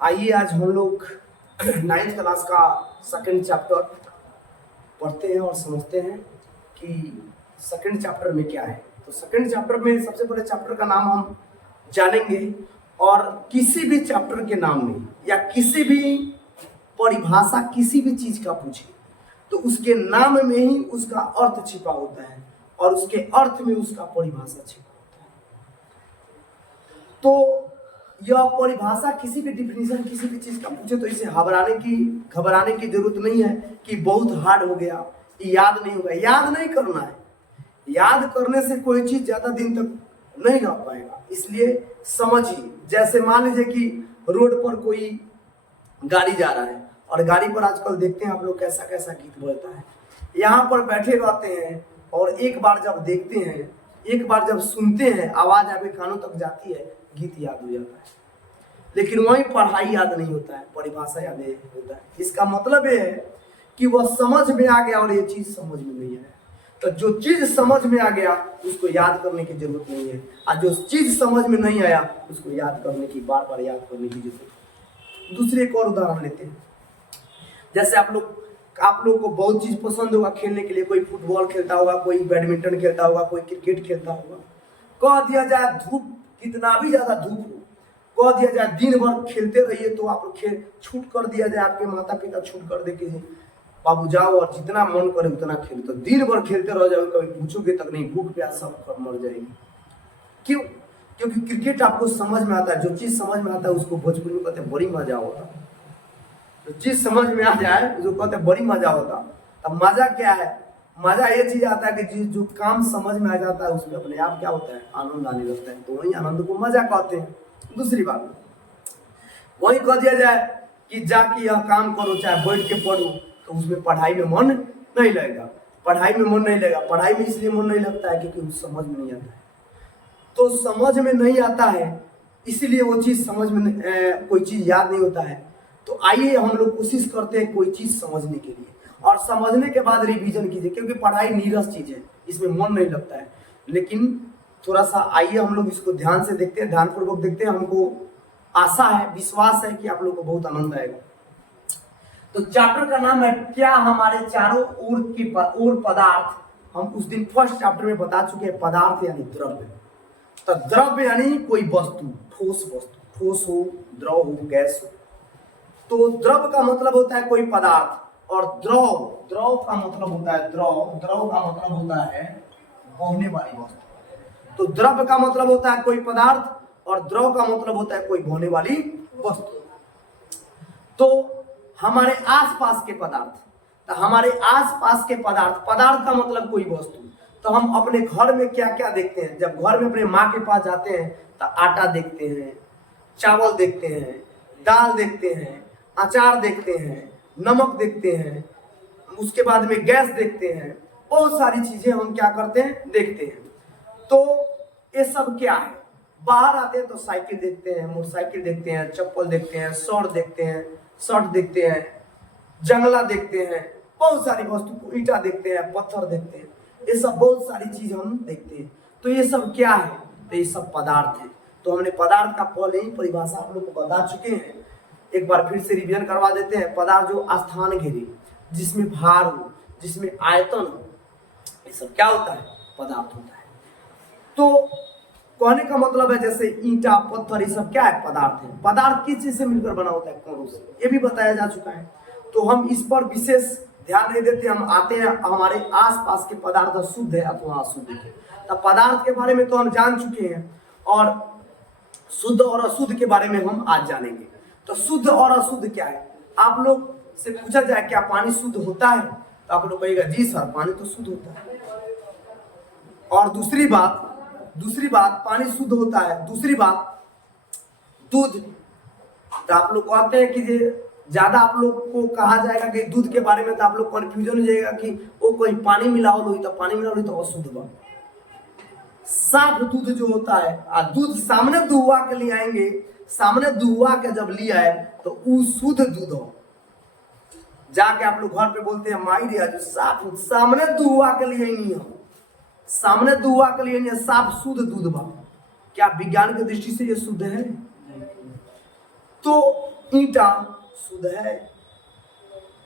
आइए आज हम लोग 9th क्लास का सेकंड चैप्टर पढ़ते हैं और समझते हैं कि सेकंड चैप्टर में क्या है। तो सेकंड चैप्टर में सबसे पहले चैप्टर का नाम हम जानेंगे और किसी भी चैप्टर के नाम में या किसी भी परिभाषा किसी भी चीज का पूछे तो उसके नाम में ही उसका अर्थ छिपा होता है और उसके अर्थ में उसका परिभाषा छिपा होता है। तो यह परिभाषा किसी भी डिफिनीशन किसी भी चीज का पूछे तो इसे घबराने की जरूरत नहीं है कि बहुत हार्ड हो गया, याद नहीं होगा। याद नहीं करना है, याद करने से कोई चीज ज्यादा दिन तक नहीं रह पाएगा। इसलिए समझिए, जैसे मान लीजिए कि रोड पर कोई गाड़ी जा रहा है और गाड़ी पर आजकल देखते हैं आप लोग कैसा कैसा गीत बजता है। यहाँ पर बैठे रहते हैं और एक बार जब देखते हैं, एक बार जब सुनते हैं, आवाज आपके कानों तक जाती है, गीत याद हो जाता है। लेकिन वही पढ़ाई याद नहीं होता है, परिभाषा याद नहीं होता है। इसका मतलब ये है कि वह समझ में आ गया और ये चीज समझ में नहीं आया। तो जो चीज समझ में आ गया उसको याद करने की जरूरत नहीं है, और जो चीज समझ में नहीं आया उसको याद करने की, बार बार याद करने की जरूरत है। दूसरे एक और उदाहरण लेते हैं। जैसे आप लोग को बहुत चीज पसंद होगा खेलने के लिए, कोई फुटबॉल खेलता होगा, कोई बैडमिंटन खेलता होगा, कोई क्रिकेट खेलता होगा। कह दिया जाए धूप कितना भी ज्यादा धूप हो, कह दिया जाए दिन भर खेलते रहिए, तो आप लोग खेल छूट कर दिया जाए, आपके माता पिता छूट कर दे कि बाबू जाओ और जितना मन करे उतना खेलो, तो दिन भर खेलते रह जाओगे, कभी पूछोगे तक नहीं, भूख प्यास सब मर जाएगी। क्यों? क्योंकि क्रिकेट आपको समझ में आता है। जो चीज समझ में आता है उसको भोजपुरी में कहते हैं बड़ी मजा होता है। जो चीज समझ में आ जाए उसको कहते हैं बड़ी मजा होता। अब मजा क्या है? मजा ये चीज आता है कि जो काम समझ में आ जाता है उसमें अपने आप क्या होता है, आनंद आने लगता है। तो वही आनंद को मजा कहते हैं। दूसरी बात, वही कह दिया जाए कि जाके यह काम करो, चाहे बैठ के पढ़ो, तो उसमें पढ़ाई में मन नहीं लगेगा। पढ़ाई में मन नहीं लगेगा। पढ़ाई में इसलिए मन नहीं लगता है क्योंकि समझ में नहीं आता है। तो समझ में नहीं आता है इसलिए वो चीज समझ में कोई चीज याद नहीं होता है। तो आइए हम लोग कोशिश करते हैं कोई चीज समझने के लिए, और समझने के बाद रिवीजन कीजिए, क्योंकि पढ़ाई नीरस चीज है, इसमें मन नहीं लगता है। लेकिन थोड़ा सा आइए हम लोग इसको ध्यान से देखते हैं, ध्यानपूर्वक देखते हैं। हमको आशा है, विश्वास है कि आप लोग को बहुत आनंद आएगा। तो चैप्टर का नाम है क्या हमारे चारों ओर पदार्थ। हम उस दिन फर्स्ट चैप्टर में बता चुके हैं, पदार्थ यानी द्रव्य। तो द्रव्य यानी कोई वस्तु, ठोस वस्तु, ठोस हो, द्रव हो, गैस हो। तो द्रव का मतलब होता है कोई पदार्थ, और द्रव का मतलब होता है द्रव का मतलब होता है बहने वाली वस्तु। तो द्रव का मतलब होता है कोई पदार्थ और द्रव का मतलब होता है कोई बहने वाली वस्तु। तो हमारे आसपास के पदार्थ, तो हमारे आसपास के पदार्थ का मतलब कोई वस्तु। तो हम अपने घर में क्या क्या देखते हैं? जब घर में अपने माँ के पास जाते हैं तो आटा देखते हैं, चावल देखते हैं, दाल देखते हैं, अचार देखते हैं, नमक देखते हैं, उसके बाद में गैस देखते हैं, बहुत सारी चीजें हम क्या करते हैं, देखते हैं। तो ये सब क्या है? बाहर आते हैं तो साइकिल देखते हैं, मोटरसाइकिल देखते हैं, चप्पल देखते हैं, शर्ट देखते हैं, जंगला देखते हैं, बहुत सारी वस्तु, ईंटा देखते हैं, पत्थर देखते हैं, ये सब बहुत सारी चीज हम देखते हैं। तो ये सब क्या है? तो ये सब पदार्थ है। तो हमने पदार्थ का पहले ही परिभाषा आप लोग को बता चुके हैं, एक बार फिर से रिवीजन करवा देते हैं। पदार्थ जो स्थान घेरे, जिसमें भार हो, जिसमें आयतन हो, ये सब क्या होता है? पदार्थ होता है। तो कहने का मतलब है जैसे ईंटा, पत्थर, ये सब क्या है? पदार्थ है। पदार्थ किस चीज से मिलकर बना होता है? कणों से, ये भी बताया जा चुका है। तो हम इस पर विशेष ध्यान नहीं देते। हम आते हैं हमारे आसपास के पदार्थ शुद्ध है अथवा अशुद्ध है। तो पदार्थ के बारे में तो हम जान चुके हैं, और शुद्ध और अशुद्ध के बारे में हम आज जानेंगे। तो शुद्ध और अशुद्ध क्या है? आप लोग से पूछा जाए क्या पानी शुद्ध होता है, तो आप लोग कहेगा जी सर पानी तो शुद्ध होता है। और दूसरी बात पानी शुद्ध होता है। दूसरी बात दूध, तो आप लोग कहते हैं कि ज्यादा आप लोग को कहा जाएगा कि दूध के बारे में, तो आप लोग कंफ्यूजन हो जाएगा कि वो कोई पानी मिलावल हुई, तो पानी मिलावल हुई तो अशुद्ध बा। साफ दूध जो होता है, दूध सामने दुहवा के लिए आएंगे, सामने दुहवा के जब ले आए तो वो शुद्ध दूध हो। जाके आप लोग घर पे बोलते हैं माई रे जो साफ सामने दुहवा के लिए नहीं हो, सामने दुहवा के लिए नहीं, साफ शुद्ध दूध बा। क्या विज्ञान की दृष्टि से ये शुद्ध है? तो ईंटा शुद्ध है।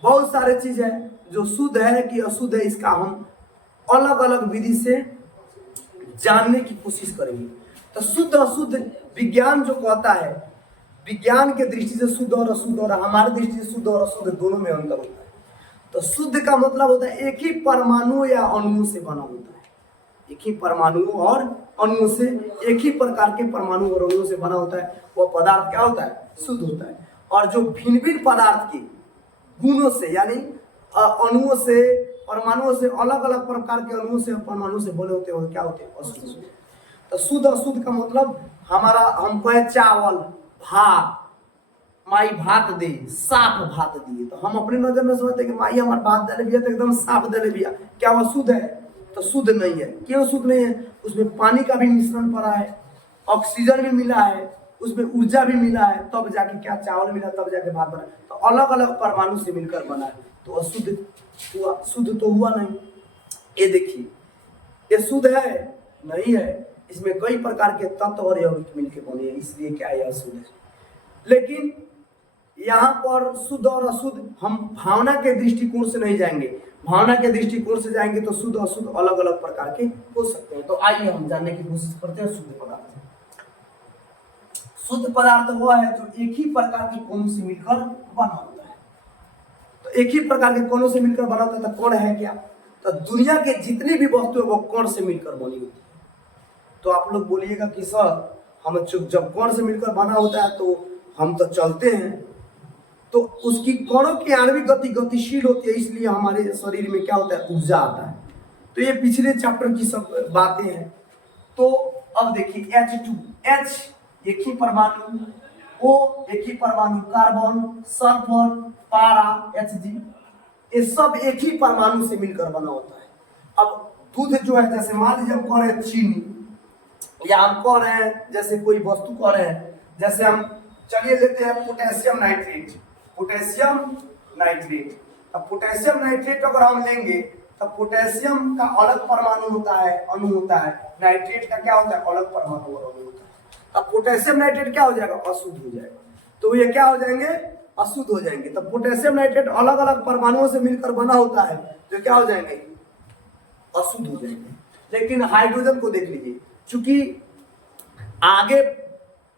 बहुत सारे चीज है जो शुद्ध है कि अशुद्ध है, इसका हम अलग अलग विधि से जानने की कोशिश करेंगे। तो शुद्ध अशुद्ध विज्ञान जो कहता है, विज्ञान के दृष्टि से शुद्ध और अशुद्ध और हमारी दृष्टि से शुद्ध और अशुद्ध दोनों में अंतर होता है। तो शुद्ध का मतलब होता है एक ही परमाणु या अणुओं से बना होता है, एक ही परमाणु और अणुओं से, एक ही प्रकार के परमाणु और अणुओं से बना होता है, वह पदार्थ क्या होता है? शुद्ध होता है। और जो भिन्न भिन्न पदार्थ के गुणों से यानी अणुओं से, परमाणुओं से, अलग अलग प्रकार के अणुओं से, परमाणु से बने होते हैं, क्या होते हैं? अशुद्ध। तो शुद्ध अशुद्ध का मतलब हमारा, हम कहे चावल, भात, माई भात दे, साफ भात दिए, तो हम अपनी नजर में समझते हैं कि माई हमारे भात डाले बिया तो एकदम साफ डाले बिया, क्या वह शुद्ध है? तो शुद्ध नहीं है। क्यों शुद्ध नहीं है? उसमें पानी का भी मिश्रण पड़ा है, ऑक्सीजन भी मिला है, उसमें ऊर्जा भी मिला है, तब जाके क्या चावल मिला, तब जाके भात बना। तो अलग अलग परमाणु से मिलकर बना है, तो अशुद्ध हुआ, शुद्ध तो हुआ नहीं। ये देखिए, ये शुद्ध है? नहीं है, इसमें कई प्रकार के तत्व और यौगिक मिलकर बने हैं, इसलिए क्या है? अशुद्ध है। लेकिन यहाँ पर शुद्ध और अशुद्ध हम भावना के दृष्टिकोण से नहीं जाएंगे, भावना के दृष्टिकोण से जाएंगे तो शुद्ध अशुद्ध अलग अलग प्रकार के हो सकते हैं। तो आइए हम जानने की कोशिश करते हैं शुद्ध पदार्थ। शुद्ध पदार्थ वो है जो एक ही प्रकार के कणों से मिलकर बना होता है। तो एक ही प्रकार के कणों से मिलकर बना होता है, तो कण है क्या? तो दुनिया के जितनी भी वस्तु है वो कण से मिलकर बनी होती है। तो आप लोग बोलिएगा कि सर हम जब कण से मिलकर बना होता है तो हम तो चलते हैं, तो उसकी कणों की आणविक गति गतिशील होती है, इसलिए हमारे शरीर में क्या होता है? ऊर्जा आता है। तो ये पिछले चैप्टर की सब बातें हैं। तो अब देखिए H2, H एक ही परमाणु, O एक ही परमाणु, कार्बन, सल्फर, पारा, Hg, ये सब एक ही परमाणु से मिलकर बना होता है। अब दूध जो है, जैसे मान लीजिए हम कह रहे हैं चीनी, या हम कह रहे हैं जैसे कोई वस्तु कह रहे हैं, जैसे हम चलिए लेते हैं पोटेशियम नाइट्रेट, पोटेशियम नाइट्रेट। अब पोटेशियम नाइट्रेट अगर हम लेंगे तब पोटेशियम का अलग परमाणु होता है, अणु होता है, नाइट्रेट का क्या होता है? अलग परमाणु और अणु होता है। अब पोटेशियम नाइट्रेट क्या हो जाएगा? अशुद्ध हो जाएगा। तो ये क्या हो जाएंगे? अशुद्ध हो जाएंगे। तब पोटेशियम नाइट्रेट अलग अलग परमाणुओं से मिलकर बना होता है, जो क्या हो जाएंगे? अशुद्ध हो जाएंगे। लेकिन हाइड्रोजन को देख लीजिए, चूंकि आगे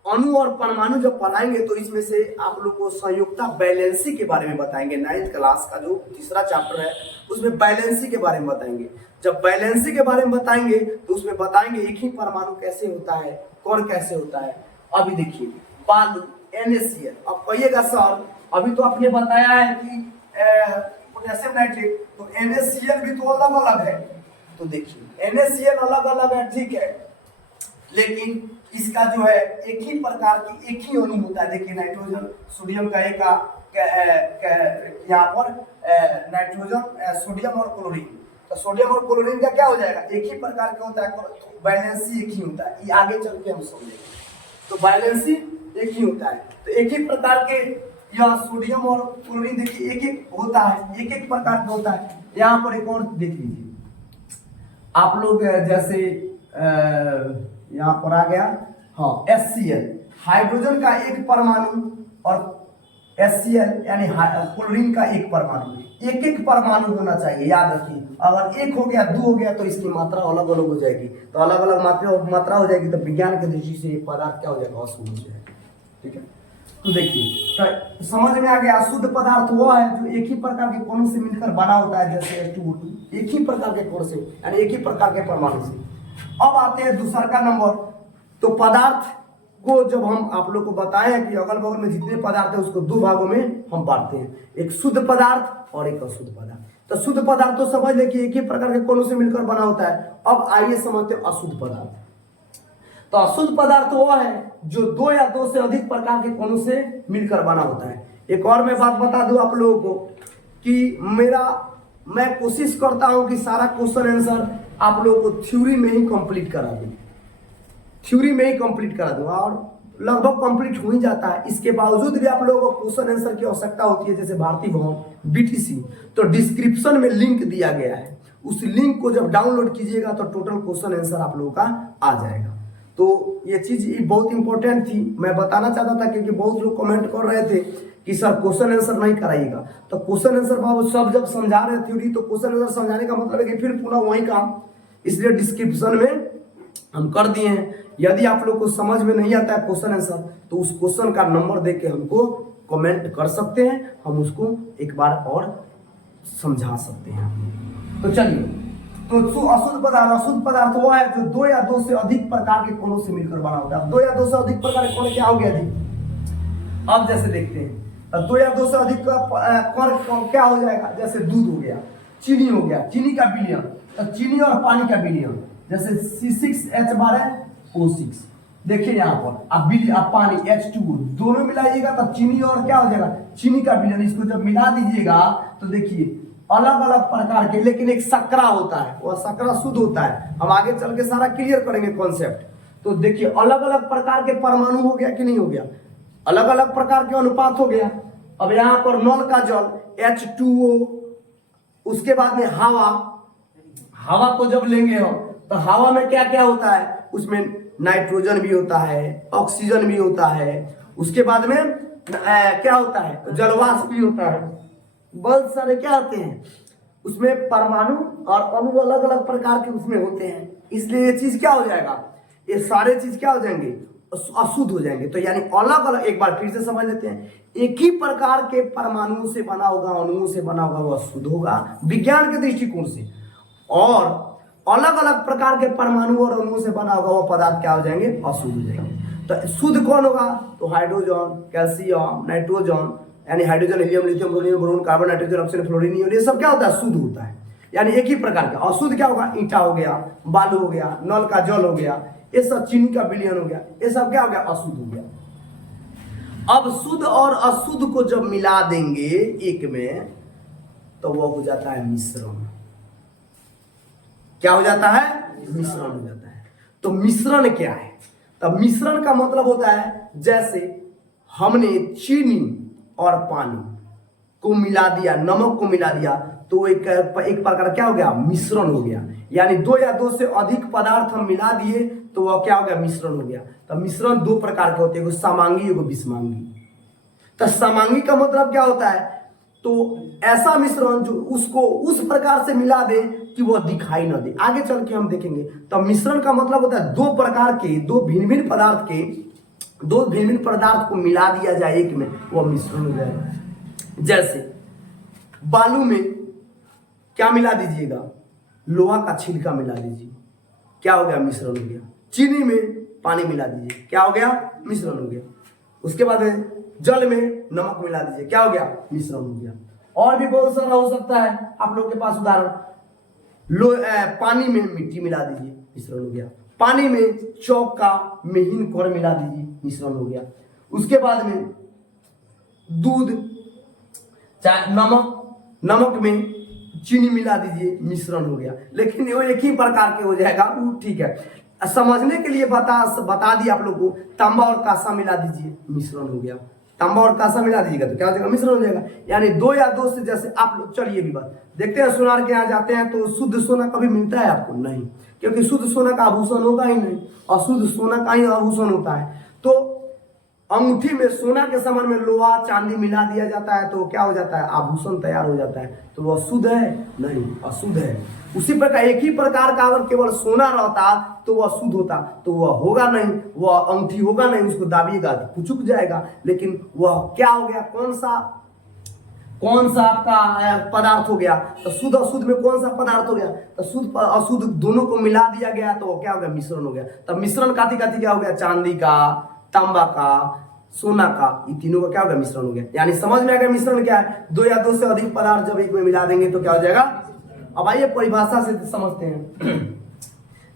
अणु और परमाणु जब पढ़ाएंगे तो इसमें से आप लोग को संयुक्ता बैलेंसी के बारे में बताएंगे। 9th क्लास का जो तीसरा चैप्टर है उसमें बैलेंसी के बारे में बताएंगे। जब बैलेंसी के बारे में बताएंगे तो उसमें बताएंगे एक ही परमाणु कैसे होता है, कण कैसे होता है। अभी देखिए बालू, NaCl। अब कहिएगा सर अभी तो आपने बताया है कि पोटेशियम नाइट्रेट, तो NaCl भी तो अलग अलग है। तो देखिए NaCl अलग अलग है, ठीक है, लेकिन इसका जो है एक ही प्रकार की, एक ही अणु होता है। देखिए नाइट्रोजन सोडियम का एक यहाँ पर नाइट्रोजन, सोडियम और क्लोरीन, तो सोडियम और क्लोरीन का क्या हो जाएगा? एक ही प्रकार का होता है, बैलेंसी एक ही होता है। ये आगे चल के हम समझेंगे। तो बैलेंसी एक ही होता है, तो एक ही प्रकार के यह सोडियम और क्लोरीन देखिए एक एक होता है, एक एक प्रकार का होता है। यहाँ पर एक और देख लीजिए आप लोग, जैसे यहाँ पर आ गया, हाँ HCl, हाइड्रोजन का एक परमाणु और HCl यानी क्लोरीन का एक परमाणु, एक एक परमाणु होना चाहिए, याद रखिए। अगर एक हो गया, दो हो गया तो इसकी मात्रा अलग अलग हो जाएगी। तो अलग अलग मात्रा हो जाएगी तो विज्ञान के दृष्टि से पदार्थ क्या हो जाएगा? अशुद्ध हो जाएगा। ठीक है, तो देखिए तो समझ में आ गया। शुद्ध पदार्थ वो है जो एक ही प्रकार के कणों से मिलकर बना होता है, जैसे H2O2, एक ही प्रकार के कण से यानी एक ही प्रकार के परमाणु से। अब आते हैं दूसरा का नंबर। तो पदार्थ को जब हम आप लोग को बताए हैं कि अगल बगल में जितने पदार्थ है उसको दो भागों में हम बांटते हैं, एक शुद्ध पदार्थ और एक अशुद्ध पदार्थ। तो शुद्ध पदार्थ तो समझ लें कि एक ही प्रकार के कणों से मिलकर बना होता है। अब आइए समझते हैं अशुद्ध पदार्थ। तो अशुद्ध पदार्थ वो है जो दो या दो से अधिक प्रकार के कणों से मिलकर बना होता है। एक और मैं बात बता दूं आप लोगों को कि मैं कोशिश करता हूं कि सारा क्वेश्चन आंसर आप लोगों को थ्योरी में ही कंप्लीट करा दूं, थ्योरी में ही कंप्लीट करा दूं, और लगभग कंप्लीट हो ही जाता है। इसके बावजूद भी आप लोगों को क्वेश्चन आंसर की आवश्यकता होती है, जैसे भारतीय भवन, BTC, तो डिस्क्रिप्शन में लिंक दिया गया है। उस लिंक को जब डाउनलोड कीजिएगा तो टोटल क्वेश्चन आंसर आप लोगों का आ जाएगा। तो ये चीज बहुत इंपॉर्टेंट थी, मैं बताना चाहता था, क्योंकि बहुत लोग कमेंट कर रहे थे कि सर क्वेश्चन आंसर नहीं कराइएगा। तो क्वेश्चन आंसर बाबू सब जब समझा रहे थ्योरी, तो क्वेश्चन आंसर समझाने का मतलब है कि फिर पुनः वही काम, इसलिए डिस्क्रिप्शन में हम कर दिए हैं। यदि आप लोग को समझ में नहीं आता है क्वेश्चन आंसर, तो उस क्वेश्चन का नंबर दे के हमको कमेंट कर सकते हैं, हम उसको एक बार और समझा सकते हैं। तो चलिए, तो अशुद्ध पदार्थ वो है जो 2 या 2 से अधिक प्रकार के कणों से मिलकर बना होता है। 2 या 2 से अधिक प्रकार के कण क्या हो गया जी? अब जैसे देखते हैं, 2 या 2 से अधिक कण क्या हो जाएगा? जैसे दूध हो गया, चीनी हो गया, चीनी का विलयन, तो चीनी और पानी का विलयन, जैसे C6H12O6। देखिए यहाँ पर अब पानी H2O दोनों मिलाइएगा तब चीनी और क्या हो जाएगा? चीनी का विलयन। इसको जब मिला दीजिएगा तो देखिए अलग अलग प्रकार के, लेकिन एक सकरा होता है, वह सकरा शुद्ध होता है। हम आगे चल के सारा क्लियर करेंगे कॉन्सेप्ट। तो देखिए अलग अलग प्रकार के परमाणु हो गया कि नहीं हो गया? अलग अलग प्रकार के अनुपात हो गया। अब यहाँ पर नल का जल H2O, उसके बाद में हवा को जब लेंगे हम, तो हवा में क्या क्या होता है? उसमें नाइट्रोजन भी होता है, ऑक्सीजन भी होता है, उसके बाद में क्या होता है? जलवाष्प भी होता है, बहुत सारे क्या होते हैं उसमें, परमाणु और अणु अलग अलग प्रकार के उसमें होते हैं। इसलिए ये चीज क्या हो जाएगा? ये सारे चीज क्या हो जाएंगे? अशुद्ध हो जाएंगे। तो यानी अलग अलग, एक बार फिर से समझ लेते हैं, एक ही प्रकार के परमाणुओं से बना होगा, अणुओं से बना होगा, वह शुद्ध होगा विज्ञान के दृष्टिकोण से, और अलग अलग प्रकार के परमाणु और अणुओं से बना होगा वह पदार्थ क्या हो जाएंगे? अशुद्ध हो जाएंगे। तो शुद्ध कौन होगा? तो हाइड्रोजन, कैल्शियम, नाइट्रोजन, यानी hydrogen, helium, lithium, bromine, boron, carbon, nitrogen, oxygen, fluorine, ये सब क्या होता है? शुद्ध होता है। यानी एक ही प्रकार का। अशुद्ध क्या होगा? ईंटा हो गया, बालू हो गया, नल का जल हो गया, ये सब चीनी का विलयन हो गया, ये सब क्या हो गया? अशुद्ध हो गया। अब शुद्ध और अशुद्ध को जब मिला देंगे एक में, तो वह हो जाता है मिश्रण। क्या हो जाता है? मिश्रण हो जाता है। तो मिश्रण क्या है? तब मिश्रण का मतलब होता है, जैसे हमने चीनी और पानी को मिला दिया, नमक को मिला दिया, तो एक प्रकार क्या हो गया? मिश्रण हो गया। यानी 2 या 2 से अधिक पदार्थ हम मिला दिए तो वह क्या हो गया? मिश्रण हो गया। तो मिश्रण 2 प्रकार के होते हैं, एगो समांगी, एगो विषमांगी। तो समांगी का मतलब क्या होता है? तो ऐसा मिश्रण जो उसको उस प्रकार से मिला दे कि वह दिखाई न दे। आगे चल के हम देखेंगे। तो मिश्रण का मतलब होता है 2 प्रकार के, 2 भिन्न भिन्न पदार्थ के, 2 भिन्न भिन्न पदार्थ को मिला दिया जाए एक में, वह मिश्रण हो जाएगा। जैसे बालू में क्या मिला दीजिएगा? लोहा का छिलका मिला दीजिए, क्या हो गया? मिश्रण हो गया। चीनी में पानी मिला दीजिए, क्या हो गया? मिश्रण हो गया। उसके बाद जल में नमक मिला दीजिए, क्या हो गया? मिश्रण हो गया। और भी बहुत सारा हो सकता है आप लोग के पास उदाहरण। पानी में मिट्टी मिला दीजिए, मिश्रण हो गया। पानी में चौक का महीन कण मिला दीजिए, मिश्रण हो गया। उसके बाद में दूध, नमक में चीनी मिला दीजिए, मिश्रण हो गया। लेकिन वो एक ही प्रकार के हो जाएगा, वो ठीक है। समझने के लिए बता दिया आप लोग को। तांबा और कांसा मिला दीजिए, मिश्रण हो गया। तांबा और कांसा मिला दीजिएगा तो क्या हो जाएगा? मिश्रण हो जाएगा। यानी 2 या 2 से, जैसे आप लोग, चलिए भी बात देखते हैं। सुनार के यहाँ जाते हैं तो शुद्ध सोना कभी मिलता है आपको? नहीं, क्योंकि शुद्ध सोना का आभूषण होगा ही नहीं, अशुद्ध सोना का ही आभूषण होता है। तो अंगूठी में सोना के समान में लोहा चांदी मिला दिया जाता है तो क्या हो जाता है? आभूषण तैयार हो जाता है। तो वह शुद्ध है? नहीं, अशुद्ध है। उसी प्रकार एक ही प्रकार का अगर केवल सोना रहता तो वह शुद्ध होता, तो वह होगा नहीं, वह अंगूठी होगा नहीं, उसको दाबिएगा तो पुचुक जाएगा। लेकिन वह क्या हो गया? कौन सा आपका पदार्थ हो गया? तो शुद्ध अशुद्ध में कौन सा पदार्थ हो गया? तो शुद्ध अशुद्ध दोनों को मिला दिया गया तो क्या हो गया? मिश्रण हो गया। तब मिश्रण काती क्या हो गया? चांदी का, तांबा का, सोना का, ये तीनों का क्या हो गया? मिश्रण हो गया। यानी समझ में आ गया मिश्रण क्या है? 2 या 2 से अधिक पदार्थ जब एक में मिला देंगे तो क्या हो जाएगा? अब आइए परिभाषा से समझते हैं।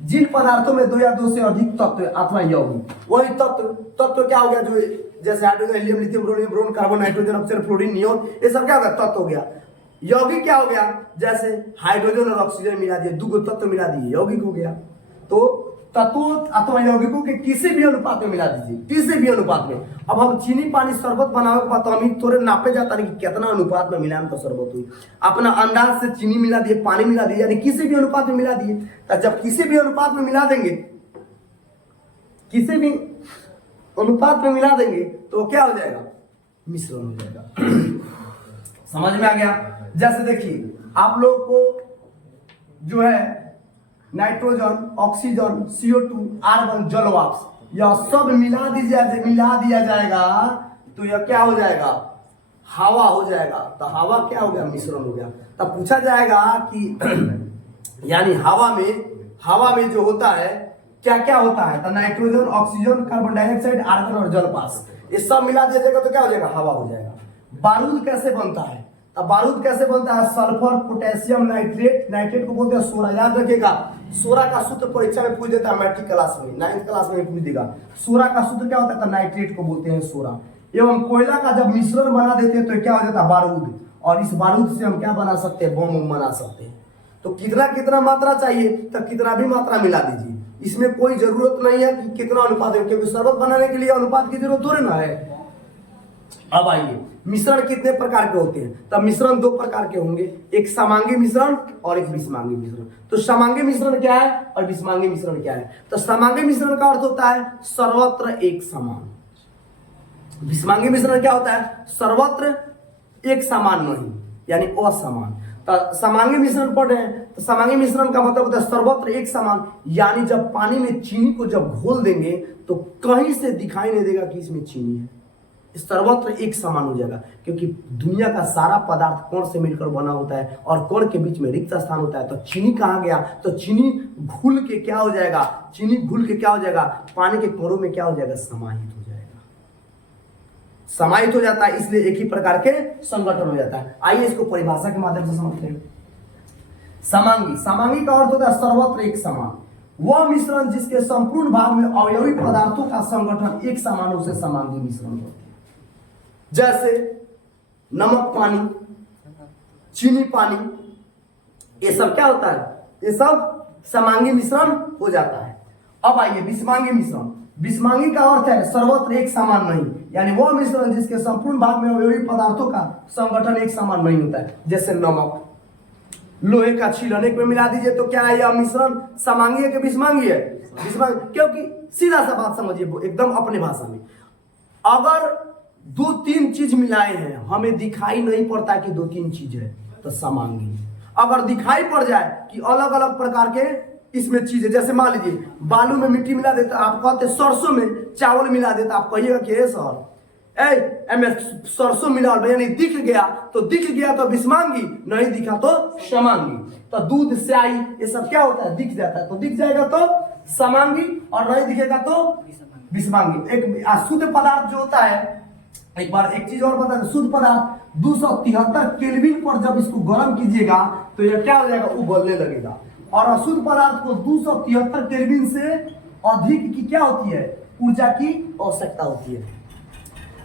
जिन पदार्थों में 2 या 2 से अधिक तत्व अथवा यौगिक, वही तत्व क्या हो गया? जो जैसे hydrogen, helium, lithium, boron, carbon, nitrogen, oxygen, fluorine, neon, ये सब क्या हो गया? तत्व हो गया। यौगिक क्या हो गया? जैसे हाइड्रोजन और ऑक्सीजन मिला दिए, 2 तत्व मिला दिए, यौगिक हो गया। तो तत्वों अथवा यौगिकों के किसी भी अनुपात में मिला दीजिए, किसी भी अनुपात में। अब हम चीनी पानी शरबत बनावे के बाद तो हम थोड़े नापे जाता नहीं कि कितना अनुपात में मिलाएं तो शरबत हुई। अपना अंदाज से चीनी मिला दिए, पानी मिला दिए, यानी किसी भी अनुपात में मिला दिए। तो जब किसी भी अनुपात में मिला देंगे किसी भी अनुपात में मिला देंगे तो क्या हो जाएगा, मिश्रण हो जाएगा। समझ में आ गया। जैसे देखिए आप लोग को जो है नाइट्रोजन, ऑक्सीजन, CO2, आर्गन, जल वाष्प, यह सब मिला दिया जाएगा तो यह क्या हो जाएगा, हवा हो जाएगा। तो हवा क्या हो गया, मिश्रण हो गया। तब पूछा जाएगा कि यानी हवा में जो होता है क्या क्या होता है, तो nitrogen, oxygen, carbon dioxide, argon और जल वाष्प, ये सब मिला दिया जाएगा तो क्या हो जाएगा, हवा हो जाएगा। बारूद कैसे बनता है, अब बारूद कैसे बनता है, सल्फर, पोटेशियम, नाइट्रेट को बोलते हैं सोरा। याद रखिएगा, सोरा का सूत्र परीक्षा में पूछ देता है, मैट्रिक क्लास में, 9th क्लास में पूछ देगा। सोरा का सूत्र क्या होता है, नाइट्रेट को बोलते हैं सोरा। एवं कोयला का जब मिश्रण बना देते हैं तो क्या हो जाता है, बारूद। और इस बारूद से हम क्या बना सकते हैं, बम बना सकते हैं। तो कितना कितना मात्रा चाहिए, तो कितना भी मात्रा मिला दीजिए, इसमें कोई जरूरत नहीं है कि कितना अनुपात है, क्योंकि शरबत बनाने के लिए अनुपात की जरूरत थोड़ी ना है। अब आइए, मिश्रण कितने प्रकार के होते हैं, तब मिश्रण 2 प्रकार के होंगे, एक समांगी मिश्रण और एक विषमांगी मिश्रण। तो समांगी मिश्रण क्या है और विषमांगी मिश्रण क्या है, तो समांगी मिश्रण का अर्थ होता है सर्वत्र एक समान। विषमांगी मिश्रण क्या होता है, सर्वत्र एक समान नहीं, यानी असमान। तो समांगी मिश्रण पढ़ रहे हैं, तो समांगी मिश्रण का मतलब होता है सर्वत्र एक समान, यानी जब पानी में चीनी को जब घोल देंगे तो कहीं से दिखाई नहीं देगा कि इसमें चीनी है, सर्वत्र एक समान हो जाएगा। क्योंकि दुनिया का सारा पदार्थ कण से मिलकर बना होता है और कण के बीच में रिक्त स्थान होता है। तो चीनी कहाँ गया, तो चीनी घुल के क्या हो जाएगा, चीनी घुल के क्या हो जाएगा, पानी के कणों में क्या हो जाएगा, समाहित हो जाएगा, समाहित हो जाता है, इसलिए एक ही प्रकार के संगठन हो जाता है। आइए इसको परिभाषा के माध्यम से समझते हैं। समांगी, समांगी का अर्थ होता है सर्वत्र एक समान, वह मिश्रण जिसके संपूर्ण भाग में अवयवी पदार्थों का संगठन एक समान, उसे समांगी मिश्रण होता है। जैसे नमक पानी, चीनी पानी, ये सब क्या होता है, ये सब समांगी मिश्रण हो जाता है। अब आइए विषमांगी मिश्रण। विषमांगी का अर्थ है सर्वत्र एक समान नहीं, यानी वह मिश्रण जिसके संपूर्ण भाग में अवयवी पदार्थों का संगठन एक समान नहीं होता है। जैसे नमक, लोहे का छीलन एक में मिला दीजिए तो क्या है, यह मिश्रण समांगी है कि विषमांगी है, विषमांगी। क्योंकि सीधा सा बात समझिए एकदम अपने भाषा में, अगर 2-3 चीज मिलाए हैं, हमें दिखाई नहीं पड़ता कि 2-3 चीज है तो समांगी। अगर दिखाई पड़ जाए कि अलग अलग प्रकार के इसमें चीज है, जैसे मान लीजिए बालू में मिट्टी मिला देता, आप कहते सरसों में चावल मिला देता, आप कहिएगा कि सर सरसों मिला, यानी दिख गया तो विषमांगी, नहीं दिखा तो समांगी। तो दूध, स्याही, ये सब क्या होता है, दिख जाता है तो दिख जाएगा तो समांगी, और नहीं दिखेगा तो विषमांगी। एक अशुद्ध पदार्थ जो होता है, एक बार एक चीज और बता दें, शुद्ध पदार्थ 273 केल्विन पर जब इसको गर्म कीजिएगा तो यह क्या हो जाएगा, उबलने लगेगा। और अशुद्ध पदार्थ को 273 केल्विन से अधिक की क्या होती है, ऊर्जा की आवश्यकता होती है।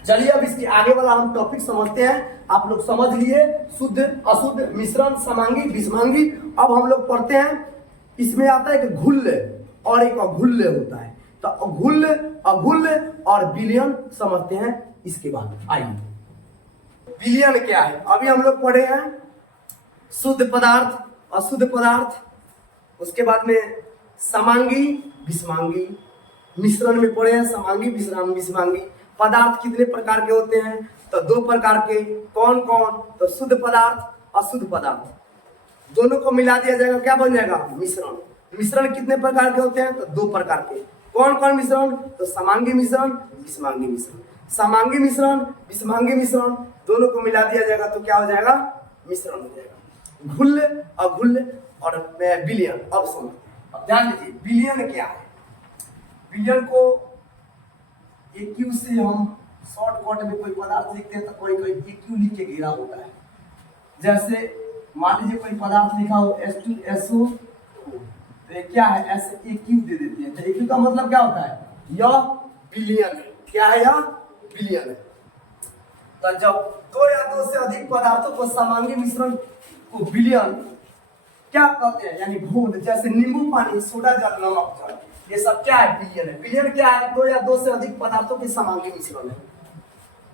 चलिए अब इसके आगे वाला हम टॉपिक समझते हैं। आप लोग समझ लिए शुद्ध, अशुद्ध, मिश्रण, समांगी, विषमांगी। अब हम लोग पढ़ते हैं, इसमें आता है कि घुल्य और एक अघुल्य होता है। तो घुल्य, अघुल्य और विलयन समझते हैं इसके बाद। आइए विलयन क्या है, अभी हम लोग पढ़े हैं शुद्ध पदार्थ, अशुद्ध पदार्थ, उसके बाद में समांगी, विषमांगी, मिश्रण में पढ़े हैं समांगी, विषमांगी। पदार्थ कितने प्रकार के होते हैं, तो 2 प्रकार के। कौन कौन, तो शुद्ध पदार्थ, अशुद्ध पदार्थ, दोनों को मिला दिया जाएगा, क्या बन जाएगा, मिश्रण। मिश्रण कितने प्रकार के होते हैं, तो 2 प्रकार के। कौन कौन मिश्रण, तो समांगी मिश्रण, विषमांगी मिश्रण। समांगी मिश्रण, विषमांगी मिश्रण, दोनों को मिला दिया जाएगा तो क्या हो जाएगा, मिश्रण हो जाएगा। घुल्य, अघुल्य और विलयन। अब सुनो, अब ध्यान दीजिए विलयन क्या है। विलयन को एक्यू से हम शॉर्टकट में कोई पदार्थ लिखते हैं तो कोई एक्यू लिख के घेरा होता है। जैसे मान लीजिए कोई पदार्थ लिखा हो H2SO, तो क्या है, ऐसे एक्यू दे देते हैं। तो एक्यू का मतलब क्या होता है, यह विलयन है। क्या है, यह विलयन है। तो जब 2 या 2 से अधिक पदार्थों को समांगी मिश्रण को विलयन क्या कहते हैं, यानी घोल। जैसे नींबू पानी, सोडा जल, नमक जल, ये सब क्या है, विलयन है। विलयन क्या है, 2 या 2 से अधिक पदार्थों के समांगी मिश्रण है।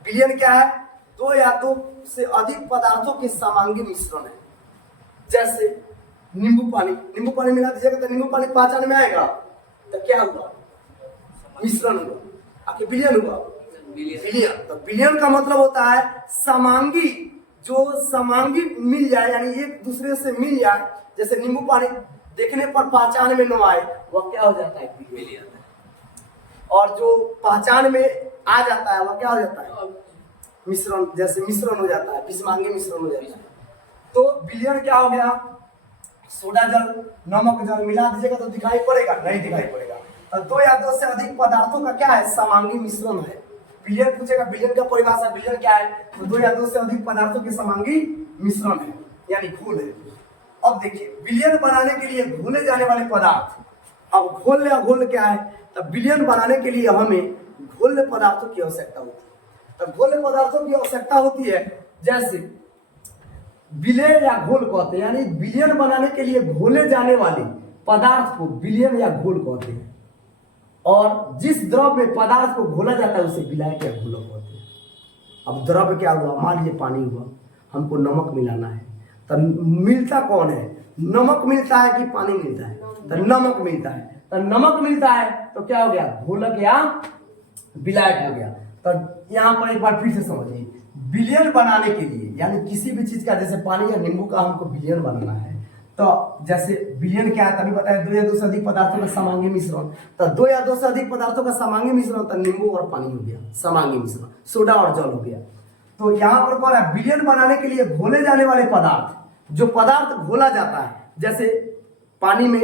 विलयन क्या है, 2 या 2 से अधिक पदार्थों के समांगी मिश्रण है। जैसे नींबू पानी मिला दीजिएगा तो नींबू पानी पहचान में आएगा, तो क्या हुआ, मिश्रण हुआ, आपके विलयन हुआ, विलयन। तो विलयन का मतलब होता है समांगी, जो समांगी मिल जाए, यानी एक दूसरे से मिल जाए। जैसे नींबू पानी देखने पर पहचान में न आए, वह क्या हो जाता है, विलयन। और जो पहचान में आ जाता है वह क्या हो जाता है, मिश्रण। जैसे मिश्रण हो जाता है, विषमांगी मिश्रण हो जाता है। तो विलयन क्या हो गया, सोडा जल नमक जल मिला दीजिएगा तो दिखाई पड़ेगा, नहीं दिखाई पड़ेगा। तो दो या दो से अधिक पदार्थों का क्या है, समांगी मिश्रण है। विलयन पूछेगा, विलयन का परिभाषा, विलयन क्या है, तो दो या दो से अधिक पदार्थों के समांगी मिश्रण है, यानी घोल है। अब देखिए विलयन बनाने के लिए घोले जाने वाले पदार्थ, अब घोल या घोल क्या है, तब विलयन बनाने के लिए हमें घोल पदार्थों की आवश्यकता होती है। तब घोल पदार्थों की आवश्यकता होती है, जैसे विलय या घोल कहते हैं, यानी विलयन बनाने के लिए घोले जाने वाले पदार्थ को विलयन या घोल कहते हैं। और जिस द्रव में पदार्थ को घोला जाता है उसे विलायक या घोलक कहते हैं। अब द्रव क्या हुआ, मान लीजिए पानी हुआ, हमको नमक मिलाना है, तो मिलता कौन है, नमक मिलता है कि पानी मिलता है, तो नमक मिलता है। तो नमक मिलता है तो क्या हो गया, घोलक या विलायक हो गया। तो यहाँ पर एक बार फिर से समझिए, विलयन बनाने के लिए, यानी किसी भी चीज का, जैसे पानी या नींबू का हमको विलयन बनाना है, तो जैसे विलयन क्या है तभी बताया, दो या दो से अधिक पदार्थों का समांगी मिश्रण। तो दो या दो से अधिक पदार्थों का समांगी मिश्रण, तो नींबू और पानी हो गया समांगी मिश्रण, सोडा और जल हो गया। तो यहाँ पर कौन है, विलयन बनाने के लिए घोले जाने वाले पदार्थ, जो पदार्थ घोला जाता है, जैसे पानी में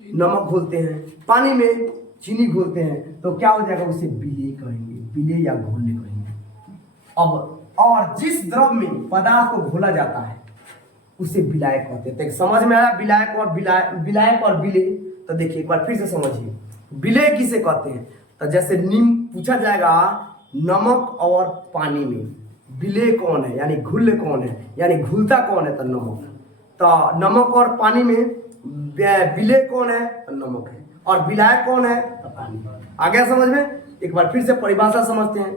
नमक घोलते हैं, पानी में चीनी घोलते हैं, तो क्या हो जाएगा, उसे विलय कहेंगे, विलय या घोलने कहेंगे। अब और जिस द्रव में पदार्थ को घोला जाता है उसे विलायक कहते हैं। तो समझ में आया, विलायक और विलय। तो देखिए एक बार फिर से समझिए, विलय किसे कहते हैं, तो जैसे पूछा जाएगा नमक और पानी में विलय कौन है, यानी घुल्य कौन है, यानी घुलता कौन है, तो नमक। तो नमक और पानी में विलय कौन है, तो नमक है, और विलायक कौन है, तो पानी। आ गया समझ में। एक बार फिर से परिभाषा समझते हैं,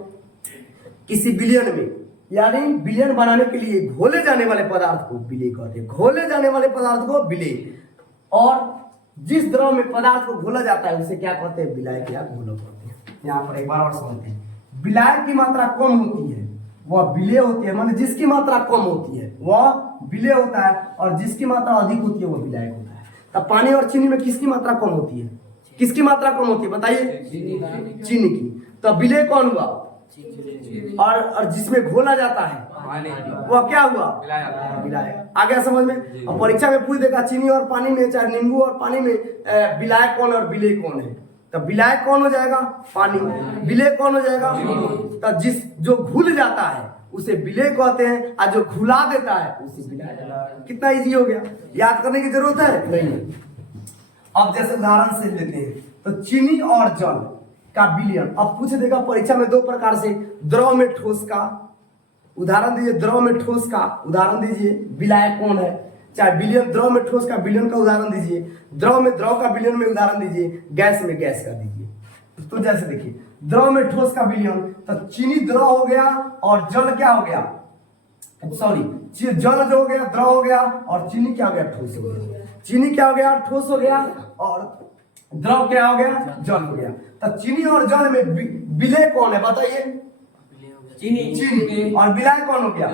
किसी विलयन में, यानी विलयन बनाने के लिए घोले जाने वाले पदार्थ को विलय कहते हैं, घोले जाने वाले पदार्थ को विलय। और जिस द्रव में पदार्थ को घोला जाता है उसे क्या कहते हैं, विलायक या घोलक कहते हैं। यहाँ पर एक बार और समझते हैं, विलायक की मात्रा कम होती है वह विलय होती है, मतलब जिसकी मात्रा कम होती है वह विलय होता है, और जिसकी मात्रा अधिक होती है वह विलायक होता है। तब पानी और चीनी में किसकी मात्रा कम होती है, किसकी मात्रा कम होती है बताइए, चीनी की। तो विलय कौन हुआ, और जिसमें घोला जाता है वह क्या हुआ, विलायक। आ गया समझ में। और परीक्षा में पूछ देगा चीनी और पानी में, चाहे नींबू और पानी में विलायक कौन और विलय कौन है, तो विलायक कौन हो जाएगा, पानी, विलय कौन हो जाएगा, तो जो घुल जाता है उसे विलय कहते हैं, और जो घुला देता है उसे विलायक। कितना इजी हो गया, याद करने की जरूरत है नहीं। अब जैसे उदाहरण से लेते हैं, तो चीनी और जल का विलयन। अब पूछ देगा परीक्षा में दो प्रकार से, द्रव में ठोस का उदाहरण दीजिए, द्रव में ठोस का उदाहरण दीजिए, विलायक कौन है, चाहे विलयन, द्रव में ठोस का विलयन का उदाहरण दीजिए, द्रव में द्रव का विलयन में उदाहरण दीजिए, गैस में गैस का दीजिए। तो जैसे देखिए द्रव में ठोस का विलयन, तो चीनी द्रव हो गया और जल क्या हो गया, सॉरी जल जो हो गया द्रव हो गया, और चीनी क्या हो गया, ठोस हो गया। चीनी क्या हो गया, ठोस हो गया, और द्रव क्या हो गया, जल हो गया। तो चीनी और जल में विलय कौन है बताइए, चीनी, और विलय कौन हो गया,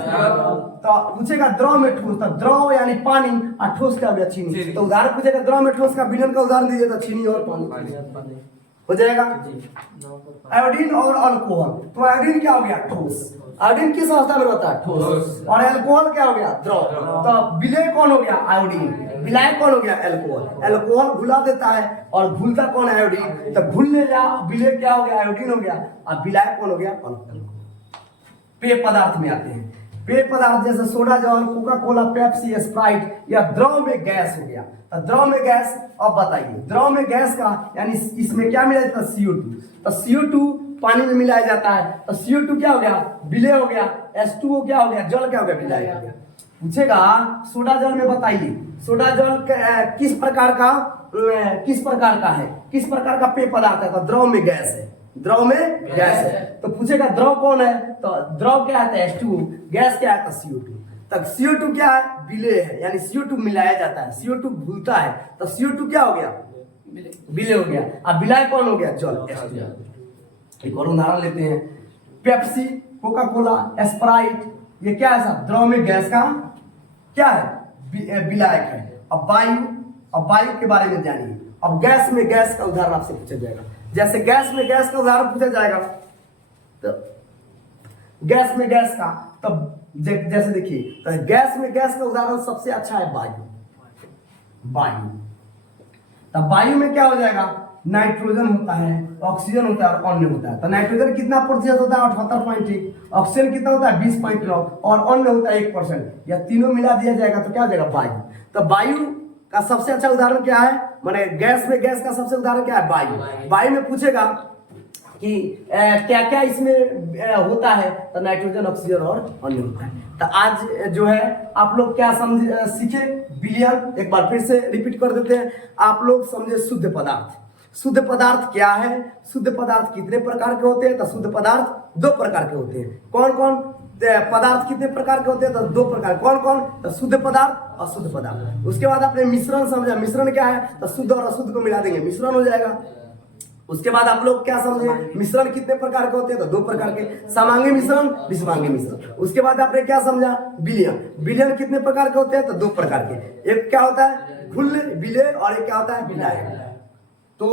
तो पूछेगा द्रव में ठोस, तो द्रव यानी पानी, और ठोस क्या हो गया, चीनी। तो उदाहरण पूछेगा द्रव में ठोस का विलयन का उदाहरण दीजिए, तो चीनी और पानी हो जाएगा। आयोडीन और अल्कोहल, तो आयोडीन क्या हो गया, ठोस, आयोडीन किस अवस्था में रहता है, ठोस, और अल्कोहल क्या हो गया, द्रव। तो विलय कौन हो गया, आयोडीन, विलायक कौन हो गया, अल्कोहल। अल्कोहल घुला देता है और घुलता कौन है, आयोडीन। तो घुलने या विलय क्या हो गया, आयोडीन हो गया, और विलायक कौन हो गया, अल्कोहल। पेय पदार्थ में आते हैं, पेय पदार्थ जैसे सोडा जल, कोका कोला, पेप्सी, स्प्राइट, या द्रव में गैस हो गया। तो द्रव में गैस, अब बताइए द्रव में गैस का, यानी इसमें क्या मिला जाता है, CO2। तो CO2 पानी में मिलाया जाता है, तो CO2 क्या हो गया, विलय हो गया, H2O क्या हो गया, जल क्या हो गया, विलय हो गया। पूछेगा सोडा जल में बताइए, सोडा जल किस प्रकार का है, किस प्रकार का पेय पदार्थ है, तो द्रव में गैस है, द्रव में गैस है। तो पूछेगा द्रव कौन है, तो द्रव क्या है, H2O, गैस क्या है, तो CO2। तब CO2 क्या है, विलय है, यानी CO2 मिलाया जाता है, CO2 घुलता है, तो CO2 क्या हो गया, विलय हो गया। अब विलय कौन हो गया? जल। एक और उदाहरण लेते हैं, पेप्सी, कोका कोला, स्प्राइट, ये क्या है साहब? द्रव में गैस का क्या है? विलायक है। अब वायु के बारे में जानिए। अब गैस में गैस का उदाहरण आपसे पूछा जाएगा। जैसे गैस में गैस का उदाहरण पूछा जाएगा, तो गैस में गैस का, तब जैसे देखिए, तो गैस में गैस का उदाहरण सबसे अच्छा है वायु। तब वायु में क्या हो जाएगा? नाइट्रोजन होता है, ऑक्सीजन होता है और अन्य होता है। तो नाइट्रोजन कितना प्रतिशत होता है? 78.1। ऑक्सीजन कितना होता है? 20.9 और अन्य होता है 1%। या तीनों मिला दिया जाएगा तो क्या हो जाएगा? वायु। तो वायु का सबसे अच्छा उदाहरण क्या है? माने गैस में गैस का सबसे उदाहरण क्या है? वायु। वायु में पूछेगा कि क्या क्या इसमें होता है, तो नाइट्रोजन, ऑक्सीजन और अन्य होता है। तो आज जो है आप लोग क्या सीखे? विलयन। एक बार फिर से रिपीट कर देते हैं। आप लोग समझे शुद्ध पदार्थ। शुद्ध पदार्थ क्या है? शुद्ध पदार्थ कितने प्रकार के होते हैं? तो शुद्ध पदार्थ 2 प्रकार के होते हैं। कौन कौन पदार्थ कितने प्रकार के होते हैं? तो 2 प्रकार। कौन कौन? तो शुद्ध पदार्थ, अशुद्ध पदार्थ। उसके बाद आपने मिश्रण समझा। मिश्रण क्या है? तो शुद्ध और अशुद्ध को मिला देंगे, मिश्रण हो जाएगा। उसके बाद आप लोग क्या समझे? मिश्रण कितने प्रकार के होते हैं? तो 2 प्रकार के, समांगी मिश्रण, विषमांगी मिश्रण। उसके बाद आपने क्या समझा? विलयन। विलयन कितने प्रकार के होते हैं? तो 2 प्रकार के। एक क्या होता है? घुल्य विलय, और एक क्या होता है? विलायक। तो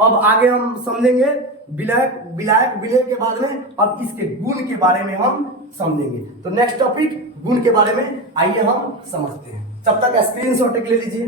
अब आगे हम समझेंगे विलायक विलय के बाद में अब इसके गुण के बारे में हम समझेंगे। तो नेक्स्ट टॉपिक गुण के बारे में आइए हम समझते हैं। तब तक स्क्रीनशॉट ले लीजिए।